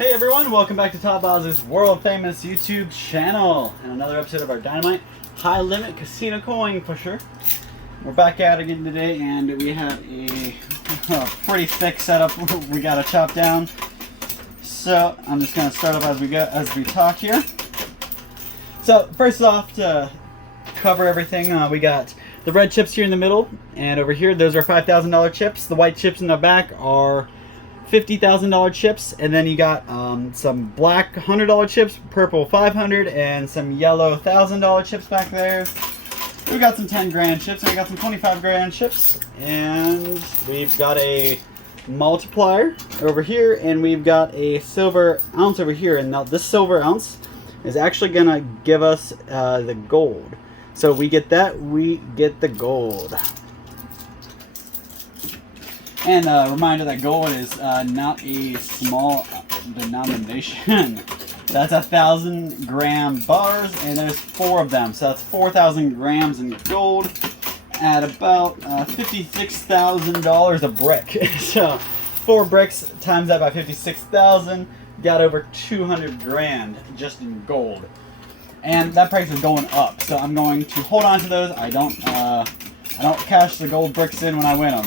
Hey everyone, welcome back to Top Oz's world famous YouTube channel and another episode of our Dynamite High Limit Casino Coin Pusher. We're back at it again today and we have a pretty thick setup we gotta chop down. So I'm just gonna start up as we talk here. So first off, to cover everything, we got the red chips here in the middle, and over here those are $5,000 chips. The white chips in the back are $50,000 chips, and then you got some black $100 chips, purple $500, and some yellow $1,000 chips back there. We got some 10 grand chips, and we got some 25 grand chips, and we've got a multiplier over here, and we've got a silver ounce over here. And now this silver ounce is actually gonna give us the gold. So we get that, we get the gold. And a reminder that gold is not a small denomination. That's 1,000 gram bars, and there's 4 of them. So that's 4,000 grams in gold at about $56,000 a brick. So 4 bricks times that by 56,000, got over 200 grand just in gold. And that price is going up, so I'm going to hold on to those. I don't cash the gold bricks in when I win them.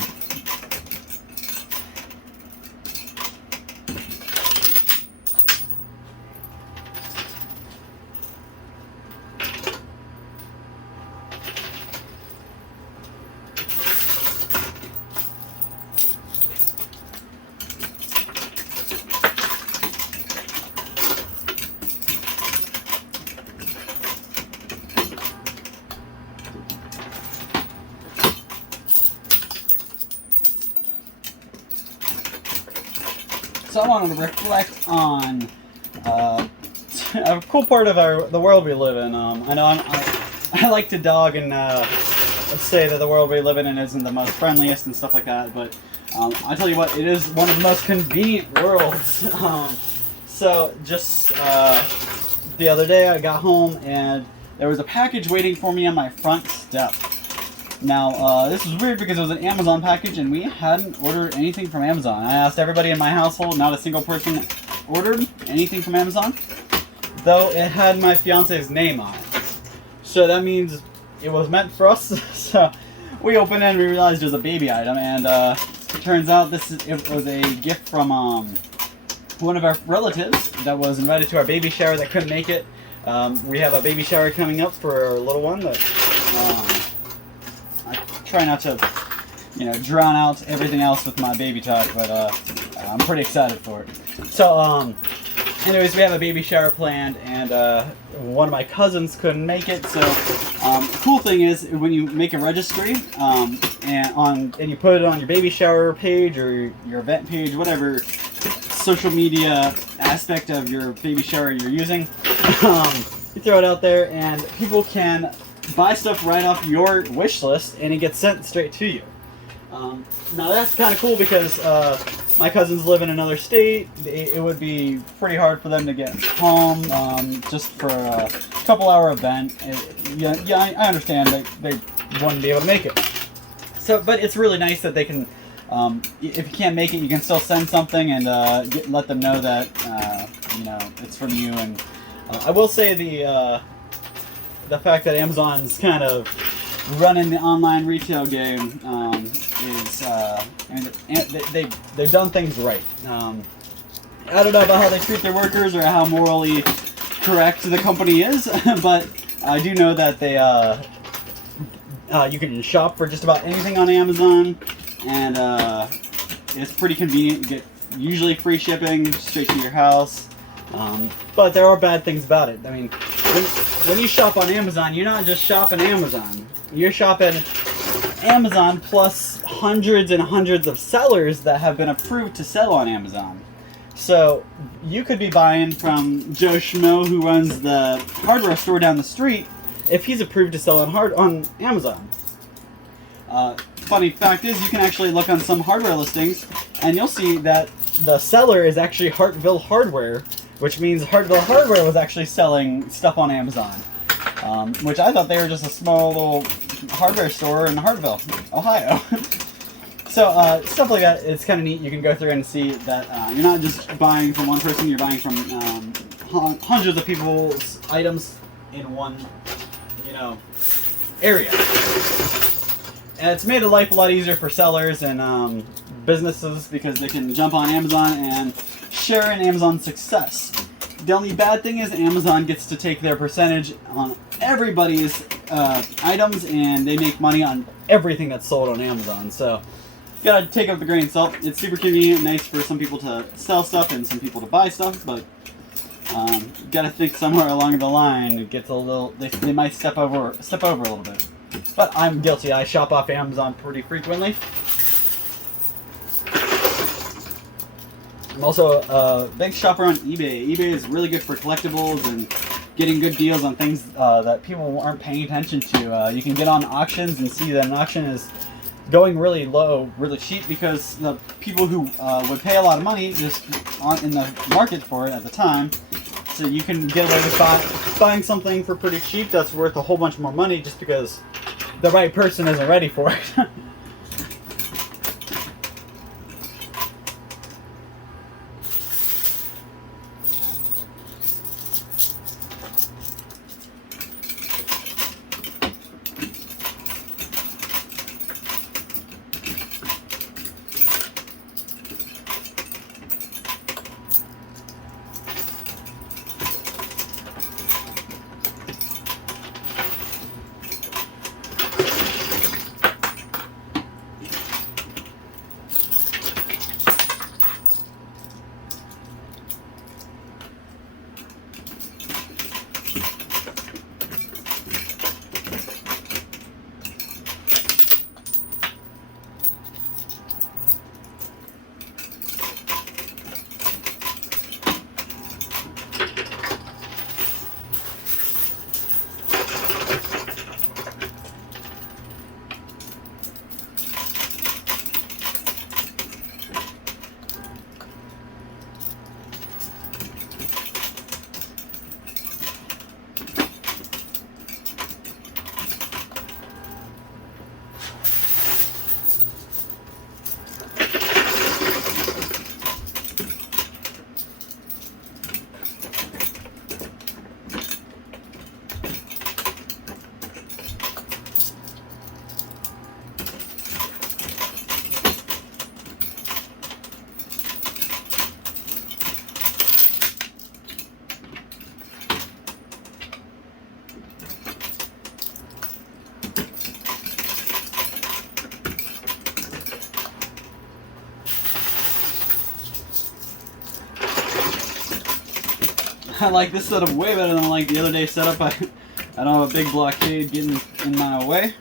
So I want to reflect on a cool part of the world we live in. I know I like to dog and say that the world we live in isn't the most friendliest and stuff like that, but I tell you what, it is one of the most convenient worlds. So just the other day I got home and there was a package waiting for me on my front step. Now, this was weird because it was an Amazon package and we hadn't ordered anything from Amazon. I asked everybody in my household, not a single person ordered anything from Amazon, though it had my fiance's name on it. So that means it was meant for us. So we opened it and we realized it was a baby item, and it turns out it was a gift from one of our relatives that was invited to our baby shower that couldn't make it. We have a baby shower coming up for our little one that I try not to, drown out everything else with my baby talk, but I'm pretty excited for it. So, anyways, we have a baby shower planned, and one of my cousins couldn't make it. So, the cool thing is when you make a registry and you put it on your baby shower page or your event page, whatever social media aspect of your baby shower you're using, you throw it out there, and people can buy stuff right off your wish list, and it gets sent straight to you. Now that's kind of cool because my cousins live in another state. It would be pretty hard for them to get home just for a couple-hour event. I understand that they wouldn't be able to make it. So, but it's really nice that they can. If you can't make it, you can still send something and let them know that it's from you. And I will say the fact that Amazon's kind of running the online retail game they've done things right. I don't know about how they treat their workers or how morally correct the company is, but I do know that they you can shop for just about anything on Amazon, and it's pretty convenient. You get usually free shipping straight to your house. But there are bad things about it. I mean, when you shop on Amazon, you're not just shopping Amazon. You're shopping Amazon plus hundreds and hundreds of sellers that have been approved to sell on Amazon. So you could be buying from Joe Schmo, who runs the hardware store down the street, if he's approved to sell on Amazon. Funny fact is, you can actually look on some hardware listings, and you'll see that the seller is actually Hartville Hardware, which means Hartville Hardware was actually selling stuff on Amazon. Which I thought they were just a small little hardware store in Hartville, Ohio. So stuff like that, it's kind of neat. You can go through and see that you're not just buying from one person, you're buying from hundreds of people's items in one, area. And it's made life a lot easier for sellers and businesses because they can jump on Amazon and share in Amazon's success. The only bad thing is Amazon gets to take their percentage on everybody's items, and they make money on everything that's sold on Amazon. So you gotta take it with a grain of salt. It's super convenient and nice for some people to sell stuff and some people to buy stuff, but you gotta think somewhere along the line it gets a little. They might step over a little bit. But I'm guilty. I shop off Amazon pretty frequently. I'm also a big shopper on eBay. eBay is really good for collectibles and getting good deals on things that people aren't paying attention to. You can get on auctions and see that an auction is going really low, really cheap, because the people who would pay a lot of money just aren't in the market for it at the time. So you can get away with buying something for pretty cheap that's worth a whole bunch more money just because the right person isn't ready for it. I like this setup way better than like the other day setup. I don't have a big blockade getting in my way.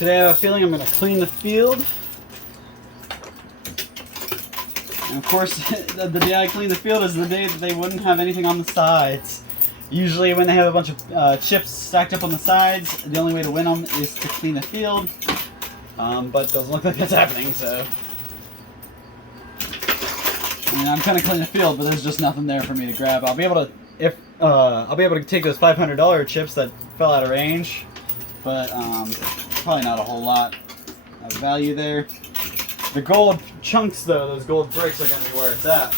Today I have a feeling I'm going to clean the field. And of course, the day I clean the field is the day that they wouldn't have anything on the sides. Usually when they have a bunch of chips stacked up on the sides, the only way to win them is to clean the field. But it doesn't look like that's happening, so... I mean, I'm trying to clean the field, but there's just nothing there for me to grab. I'll be able to, I'll be able to take those $500 chips that fell out of range, but probably not a whole lot of value there. The gold chunks, though, those gold bricks are going to be where it's at.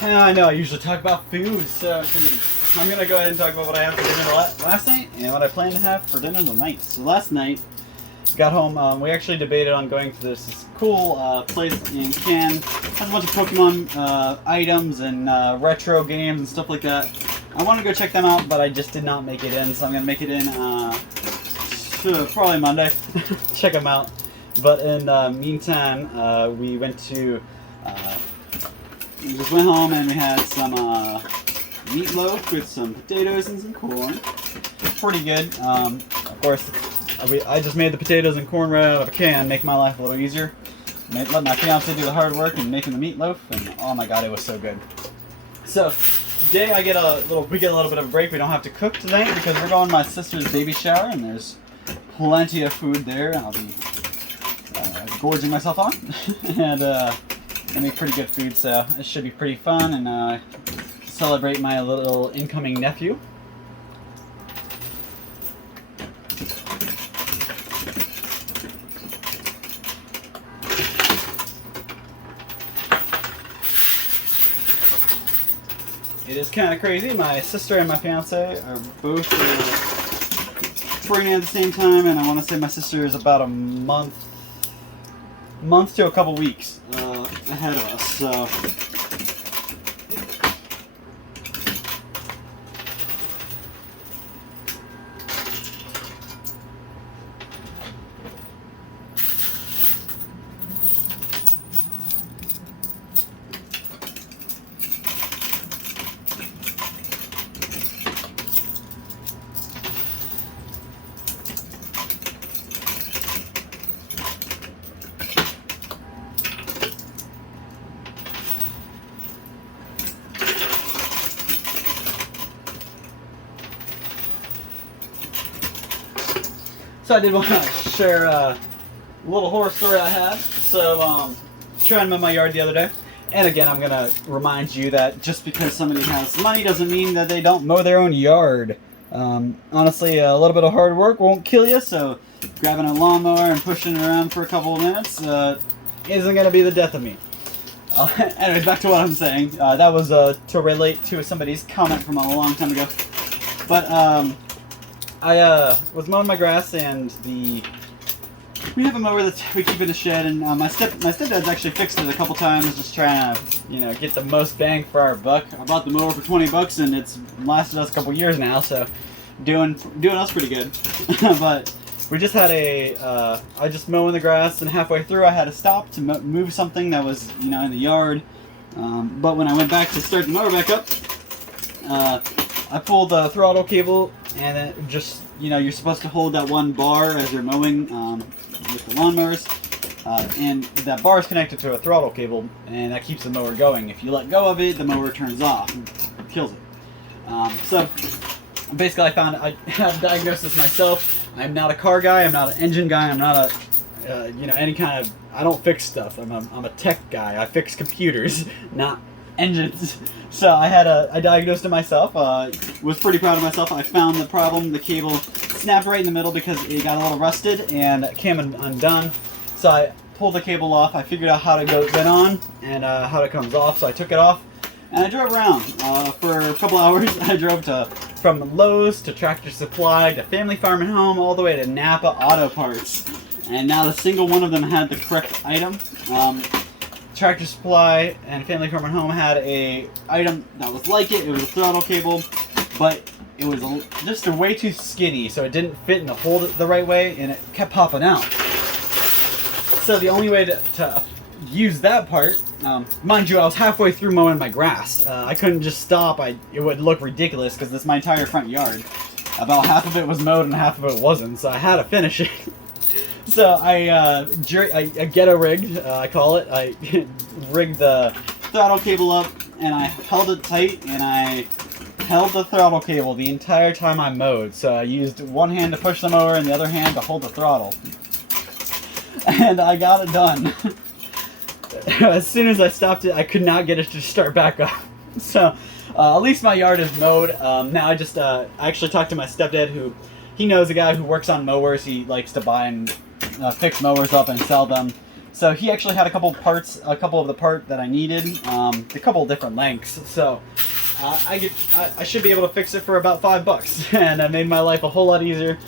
I know I usually talk about food, so I'm going to go ahead and talk about what I had for dinner last night and what I plan to have for dinner tonight. So last night, got home, we actually debated on going to this cool place in Cannes. Has a bunch of Pokemon items and retro games and stuff like that. I wanted to go check them out, but I just did not make it in, so I'm going to make it in probably Monday. Check them out. But in the meantime, we went to... we just went home and we had some meatloaf with some potatoes and some corn. Pretty good. Of course, I just made the potatoes and corn right out of a can, make my life a little easier. Let my fiance do the hard work in making the meatloaf, and oh my god, it was so good. So today we get a little bit of a break. We don't have to cook tonight because we're going to my sister's baby shower, and there's plenty of food there. I'll be gorging myself on, and I make pretty good food, so it should be pretty fun, and celebrate my little incoming nephew. It is kind of crazy. My sister and my fiance are both pregnant at the same time, and I want to say my sister is about a month to a couple weeks ahead of us. So So I did want to share a little horror story I had. So, trying to mow my yard the other day. And again, I'm going to remind you that just because somebody has money doesn't mean that they don't mow their own yard. Honestly, a little bit of hard work won't kill you, so grabbing a lawnmower and pushing it around for a couple of minutes isn't going to be the death of me. Anyways, back to what I'm saying. That was to relate to somebody's comment from a long time ago. But I was mowing my grass, and we have a mower that we keep in the shed, and my stepdad's actually fixed it a couple times, just trying to get the most bang for our buck. I bought the mower for $20, and it's lasted us a couple years now, so doing us pretty good. But we just had I just mowing the grass, and halfway through I had to stop to move something that was in the yard. But when I went back to start the mower back up, I pulled the throttle cable, and it just you're supposed to hold that one bar as you're mowing with the lawnmowers, and that bar is connected to a throttle cable, and that keeps the mower going. If you let go of it, the mower turns off and kills it. So basically, I have diagnosed this myself. I'm not a car guy. I'm not an engine guy. I'm not a any kind of. I don't fix stuff. I'm a tech guy. I fix computers, not engines. So I diagnosed it myself. Was pretty proud of myself. I found the problem. The cable snapped right in the middle because it got a little rusted and came undone. So I pulled the cable off. I figured out how to get on and how it comes off. So I took it off and I drove around for a couple hours. I drove from Lowe's to Tractor Supply to Family Farm and Home all the way to Napa Auto Parts. And now the single one of them had the correct item. Tractor Supply and Family Farm and Home had a item that was like it. It was a throttle cable, but it was just way too skinny, so it didn't fit in the hole the right way, and it kept popping out. So the only way to use that part, mind you, I was halfway through mowing my grass. I couldn't just stop. It would look ridiculous because this is my entire front yard. About half of it was mowed and half of it wasn't, so I had to finish it. So I ghetto rigged, I call it. I rigged the throttle cable up, and I held it tight, and I held the throttle cable the entire time I mowed. So I used one hand to push the mower and the other hand to hold the throttle. And I got it done. As soon as I stopped it, I could not get it to start back up. So at least my yard is mowed. Now I actually talked to my stepdad, he knows a guy who works on mowers. He likes to buy and fix mowers up and sell them. So he actually had a couple of the part that I needed, a couple of different lengths. So I should be able to fix it for about $5, and it made my life a whole lot easier.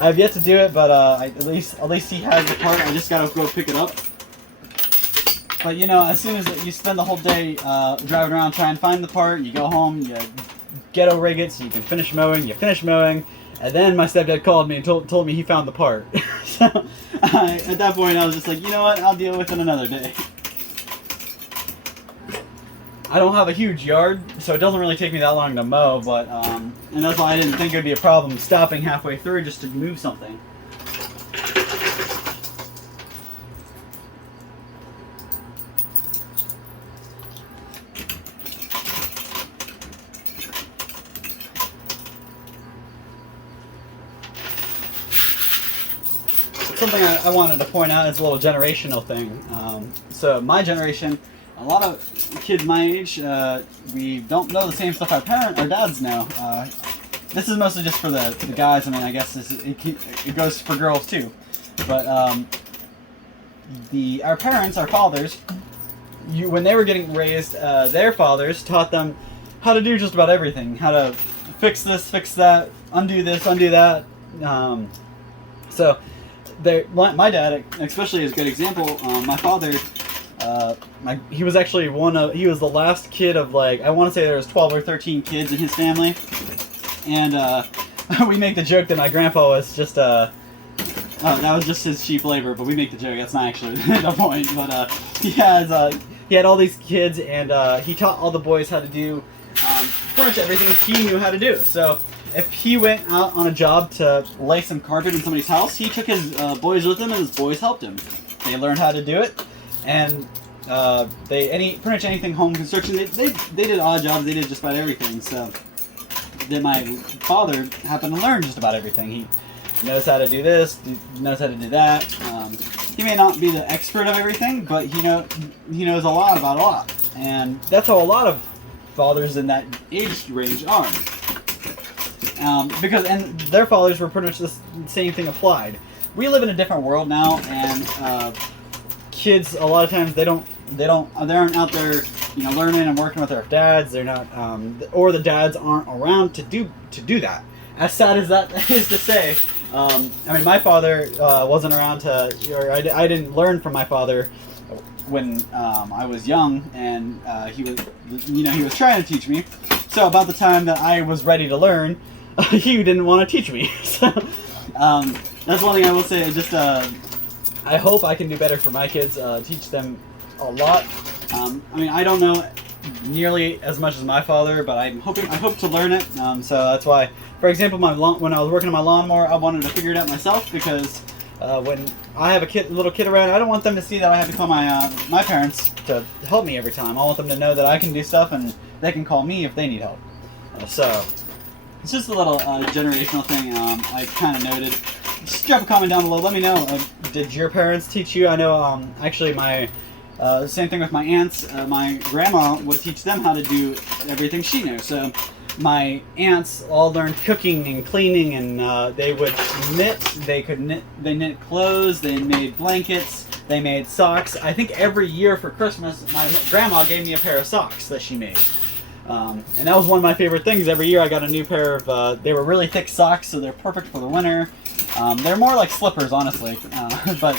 I've yet to do it, but at least he has the part. I just gotta go pick it up. But as soon as you spend the whole day driving around trying to find the part, you go home, you ghetto rig it so you can finish mowing. You finish mowing. And then my stepdad called me and told me he found the part. So at that point, I was just like, you know what? I'll deal with it another day. I don't have a huge yard, so it doesn't really take me that long to mow, but and that's why I didn't think it would be a problem stopping halfway through just to move something. Something I wanted to point out is a little generational thing. So my generation, a lot of kids my age, we don't know the same stuff our dads know. This is mostly just for the guys, and then I guess it goes for girls too. But our parents, our fathers, when they were getting raised, their fathers taught them how to do just about everything. How to fix this, fix that, undo this, undo that. So my dad, especially, is a good example. My father, he was actually he was the last kid of, I want to say there was 12 or 13 kids in his family. And we make the joke that my grandpa was just, that was just his cheap labor, but we make the joke. That's not actually the point. But he had all these kids, and he taught all the boys how to do pretty much everything he knew how to do. So if he went out on a job to lay some carpet in somebody's house, he took his boys with him, and his boys helped him. They learned how to do it, and pretty much anything home construction. They did odd jobs. They did just about everything. So then my father happened to learn just about everything. knows how to do this, knows how to do that. He may not be the expert of everything, but he knows a lot about a lot. And that's how a lot of fathers in that age range are. And their fathers were pretty much the same thing applied. We live in a different world now, and kids a lot of times they aren't out there, learning and working with their dads. They're not, or the dads aren't around to do that. As sad as that is to say, my father wasn't around or I didn't learn from my father when I was young, and he was trying to teach me. So about the time that I was ready to learn, he didn't want to teach me. So that's one thing I will say. Just I hope I can do better for my kids. Teach them a lot. I don't know nearly as much as my father, but I hope to learn it. So that's why, for example, when I was working on my lawnmower, I wanted to figure it out myself, because when I have a little kid around, I don't want them to see that I have to call my parents to help me every time. I want them to know that I can do stuff and they can call me if they need help. So it's just a little generational thing I kind of noted. Just drop a comment down below. Let me know. Did your parents teach you? I know actually same thing with my aunts. My grandma would teach them how to do everything she knew. So my aunts all learned cooking and cleaning, and they would knit. They knit clothes. They made blankets. They made socks. I think every year for Christmas, my grandma gave me a pair of socks that she made. And that was one of my favorite things. Every year I got a new pair of, they were really thick socks, so they're perfect for the winter. They're more like slippers, honestly. But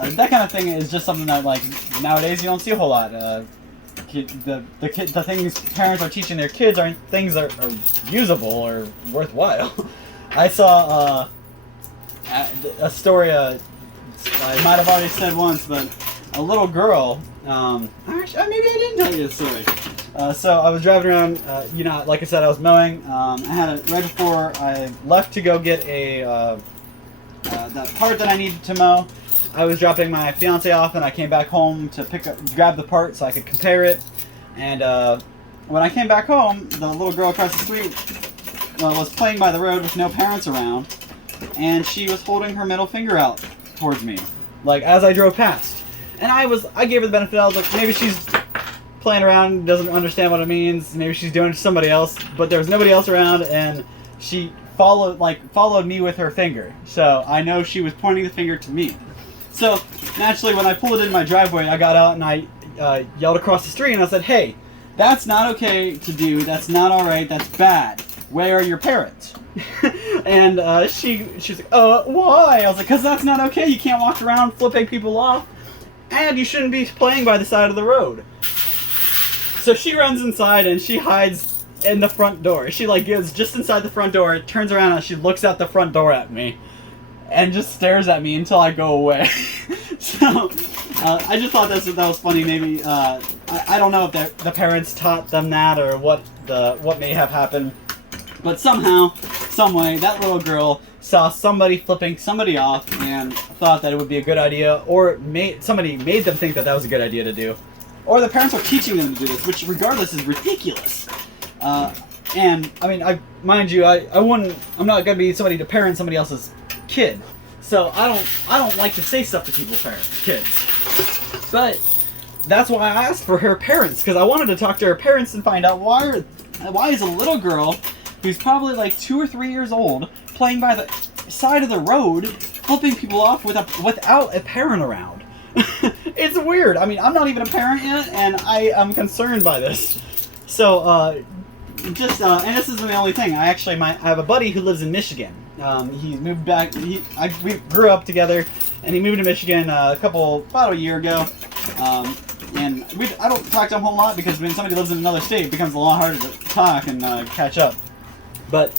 that kind of thing is just something that, like, nowadays you don't see a whole lot. The things parents are teaching their kids aren't things that are usable or worthwhile. I saw a story, I might have already said once, but a little girl, actually, maybe I didn't tell you this story. So I was driving around, like I said, I was mowing. I had right before I left to go get the part that I needed to mow. I was dropping my fiance off, and I came back home to grab the part so I could compare it. And when I came back home, the little girl across the street was playing by the road with no parents around, and she was holding her middle finger out towards me, like as I drove past. And I gave her the benefit. I was like, maybe she's playing around, doesn't understand what it means. Maybe she's doing it to somebody else. But there was nobody else around, and she followed me with her finger. So I know she was pointing the finger to me. So naturally, when I pulled into my driveway, I got out and I yelled across the street, and I said, "Hey, that's not okay to do. That's not all right. That's bad. Where are your parents?" And she was like, why? I was like, "Because that's not okay. You can't walk around flipping people off, and you shouldn't be playing by the side of the road." So she runs inside and she hides in the front door. She gets just inside the front door, turns around, and she looks out the front door at me and just stares at me until I go away. So I just thought that was funny. Maybe I don't know if the parents taught them that or what may have happened, but somehow, some way, that little girl saw somebody flipping somebody off and thought that it would be a good idea, or somebody made them think that was a good idea to do. Or the parents are teaching them to do this, which regardless is ridiculous. And mind you, I'm not gonna be somebody to parent somebody else's kid. So I don't like to say stuff to people's kids. But that's why I asked for her parents, because I wanted to talk to her parents and find out why is a little girl who's probably like 2 or 3 years old playing by the side of the road, flipping people off without a parent around. It's weird. I'm not even a parent yet, and I am concerned by this. So, and this isn't the only thing. I have a buddy who lives in Michigan. He moved back. We grew up together, and he moved to Michigan about a year ago. And I don't talk to him a whole lot, because when somebody lives in another state, it becomes a lot harder to talk and catch up. But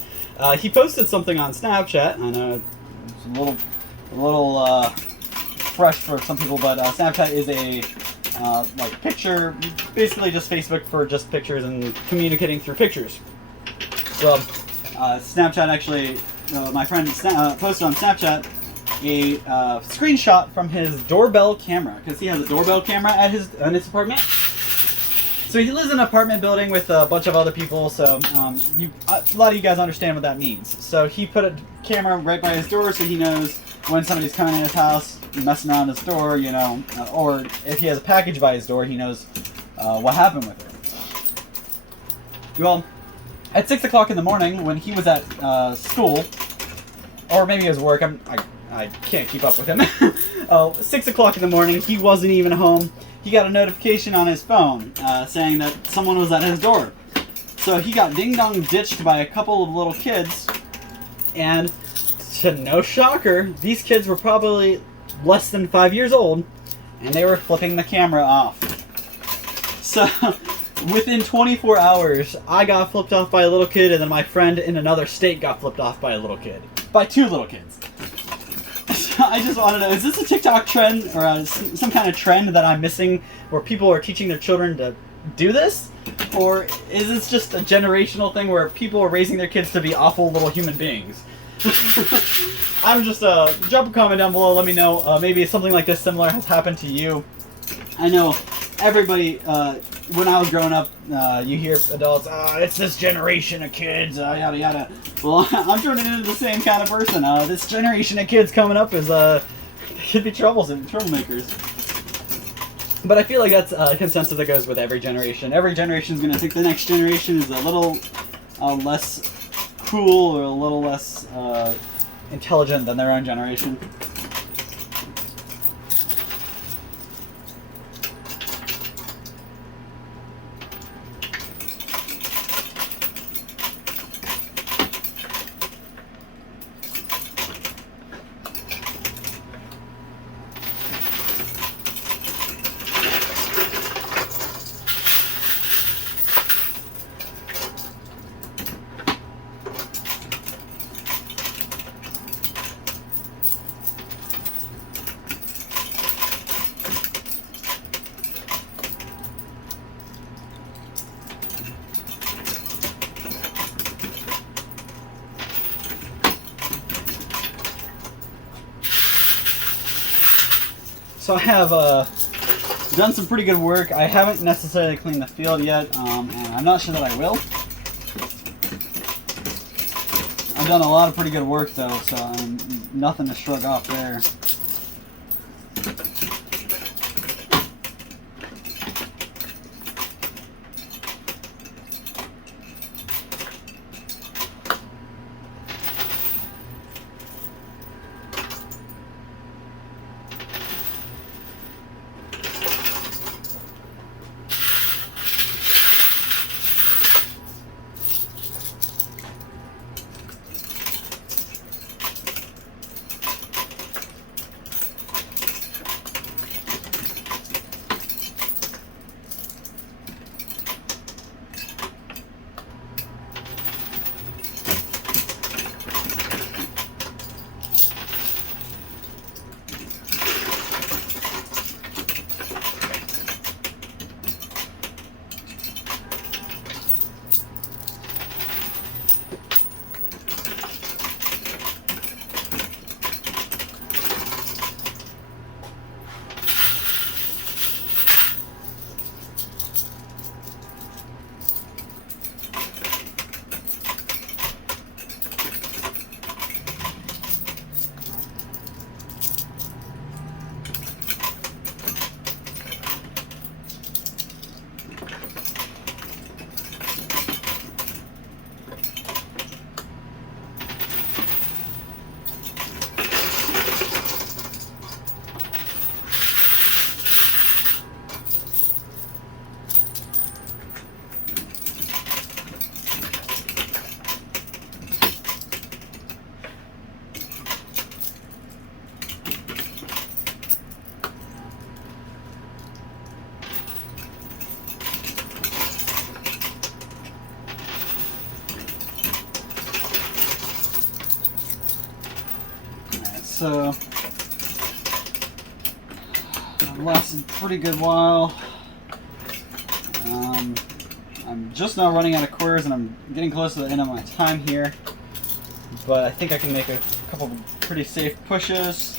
he posted something on Snapchat. I know it's a little fresh for some people, but Snapchat is a picture, basically just Facebook for just pictures and communicating through pictures. So Snapchat actually, my friend posted on Snapchat a screenshot from his doorbell camera, because he has a doorbell camera in his apartment. So he lives in an apartment building with a bunch of other people, so a lot of you guys understand what that means. So he put a camera right by his door so he knows when somebody's coming in his house, messing around his door, you know, or if he has a package by his door, he knows what happened with it. Well, at 6 o'clock in the morning, when he was at school, or maybe his work, I can't keep up with him. 6 o'clock in the morning, he wasn't even home. He got a notification on his phone saying that someone was at his door. So he got ding-dong ditched by a couple of little kids, and to no shocker, these kids were probably less than 5 years old, and they were flipping the camera off. So within 24 hours, I got flipped off by a little kid, and then my friend in another state got flipped off by a little kid. By 2 little kids. So I just want to know, is this a TikTok trend, or some kind of trend that I'm missing, where people are teaching their children to do this? Or is this just a generational thing where people are raising their kids to be awful little human beings? I'm just, drop a comment down below, let me know, maybe something like this similar has happened to you. I know everybody, when I was growing up, you hear adults, it's this generation of kids, yada yada. Well, I'm turning into the same kind of person. This generation of kids coming up is, could be troublemakers. But I feel like that's a consensus that goes with every generation. Every generation is going to think the next generation is a little less cool or a little less intelligent than their own generation. So I have done some pretty good work. I haven't necessarily cleaned the field yet, and I'm not sure that I will. I've done a lot of pretty good work though, so nothing to shrug off there. So it lasted a pretty good while. I'm just now running out of quarters and I'm getting close to the end of my time here, but I think I can make a couple of pretty safe pushes.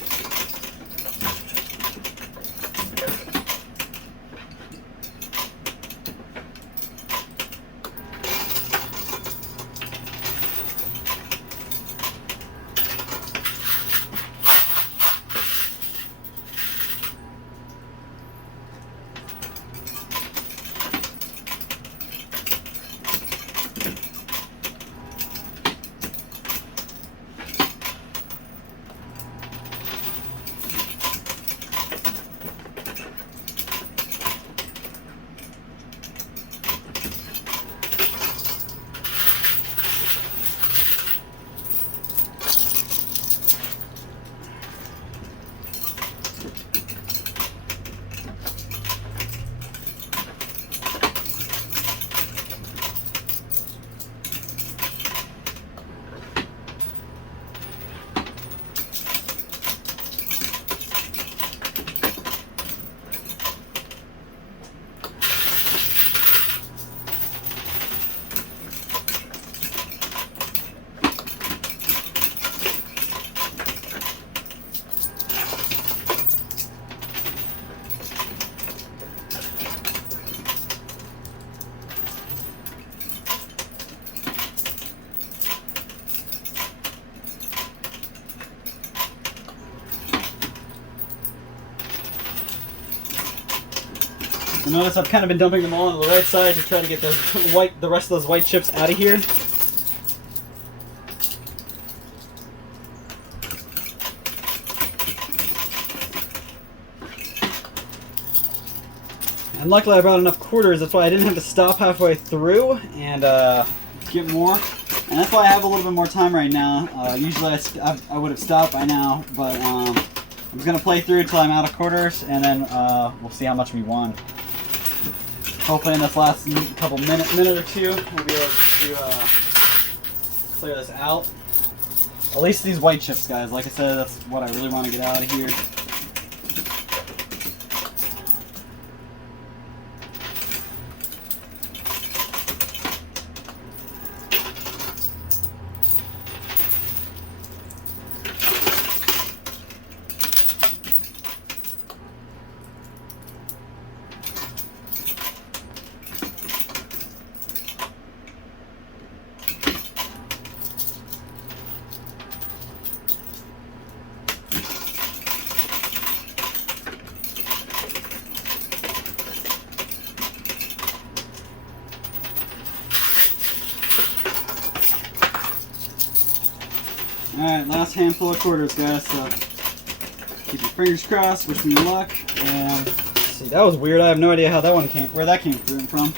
Notice I've kind of been dumping them all on the right side to try to get the rest of those white chips out of here. And luckily I brought enough quarters, that's why I didn't have to stop halfway through and get more. And that's why I have a little bit more time right now. Usually I would have stopped by now, but I'm just going to play through until I'm out of quarters, and then we'll see how much we won. Hopefully in this last couple minute or two, we'll be able to clear this out. At least these white chips, guys. Like I said, that's what I really want to get out of here. Alright, last handful of quarters, guys, so keep your fingers crossed, wish me luck, and see, that was weird. I have no idea how that one where that came from.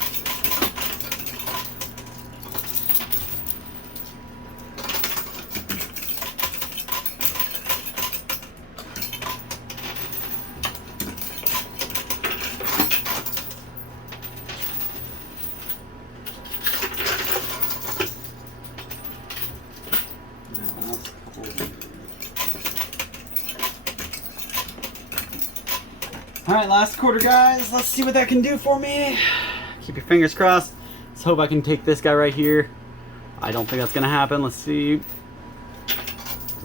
Alright, last quarter, guys. Let's see what that can do for me. Keep your fingers crossed. Let's hope I can take this guy right here. I don't think that's going to happen. Let's see.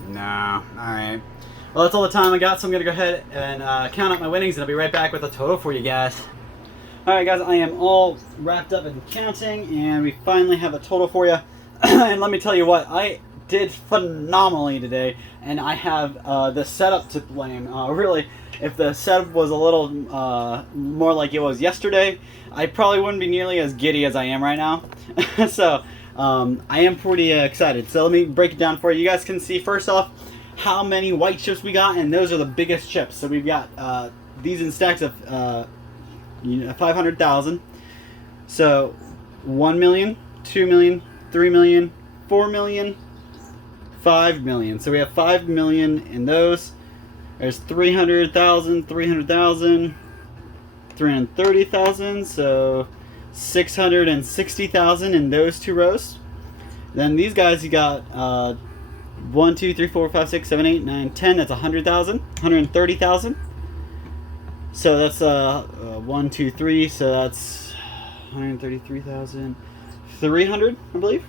No. Alright. Well, that's all the time I got, so I'm going to go ahead and count up my winnings, and I'll be right back with a total for you guys. Alright, guys. I am all wrapped up and counting, and we finally have a total for you. And let me tell you what. I did phenomenally today, and I have the setup to blame. Really, if the setup was a little more like it was yesterday, I probably wouldn't be nearly as giddy as I am right now. So I am pretty excited. So let me break it down for you. You guys can see first off how many white chips we got, and those are the biggest chips. So we've got these in stacks of 500,000. So 1 million, 2 million, 3 million, 4 million, 5 million. So we have 5 million in those. There's 300,000, 300,000, 330,000, so 660,000 in those two rows. Then these guys, you got 1, 2, 3, 4, 5, 6, 7, 8, 9, 10. That's 100,000, 130,000. So that's 1, 2, 3. So that's 133,300, I believe.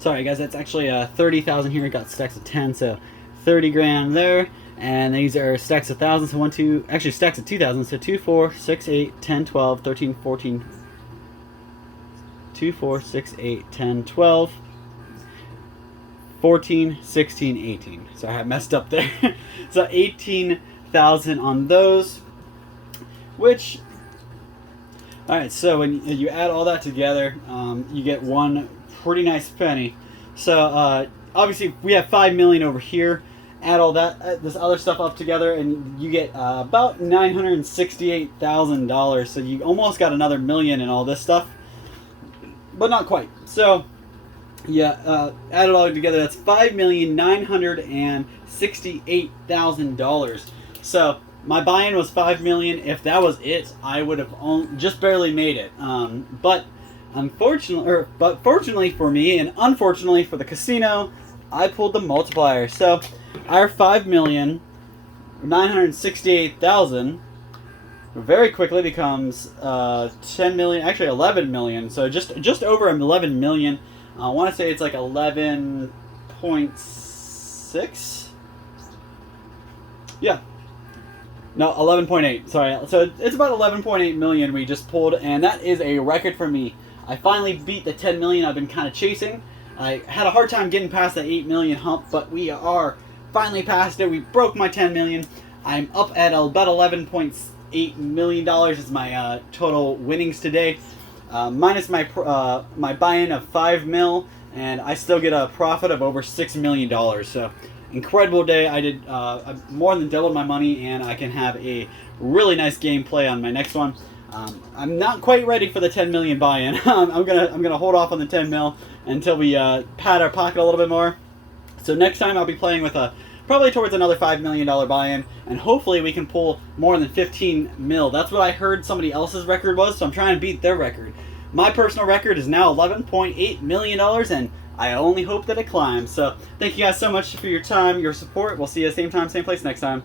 Sorry, guys, that's actually 30,000 here. We got stacks of 10, so 30 grand there. And these are stacks of 1,000, so 1, 2, actually stacks of 2,000, so 2, 4, 6, 8, 10, 12, 13, 14, 2, 4, 6, 8, 10, 12, 14, 16, 18. So I have messed up there. So 18,000 on those, which, alright, so when you add all that together, you get one pretty nice penny. So obviously we have 5 million over here. Add all that this other stuff up together, and you get about $968,000. So you almost got another million in all this stuff, but not quite. So yeah, add it all together, that's $5,968,000. So my buy-in was 5 million. If that was it, I would have just barely made it. But fortunately for me, and unfortunately for the casino, I pulled the multiplier. So our 5,968,000 very quickly becomes 10 million, actually 11 million. So just over 11 million. I want to say it's like 11.6. Yeah. No, 11.8. Sorry. So it's about 11.8 million we just pulled, and that is a record for me. I finally beat the 10 million I've been kind of chasing. I had a hard time getting past the 8 million hump, but we are finally past it. We broke my 10 million. I'm up at about 11.8 $2.8 million is my total winnings today, minus my buy-in of $5 mil, and I still get a profit of over $6 million. So incredible day. I did more than doubled my money, and I can have a really nice gameplay on my next one. I'm not quite ready for the 10 million buy-in. I'm gonna hold off on the 10 mil until we pad our pocket a little bit more. So next time I'll be playing with probably towards another $5 million buy-in, and hopefully we can pull more than 15 mil. That's what I heard somebody else's record was, so I'm trying to beat their record. My personal record is now $11.8 million, and I only hope that it climbs. So thank you guys so much for your time, your support. We'll see you same time, same place next time.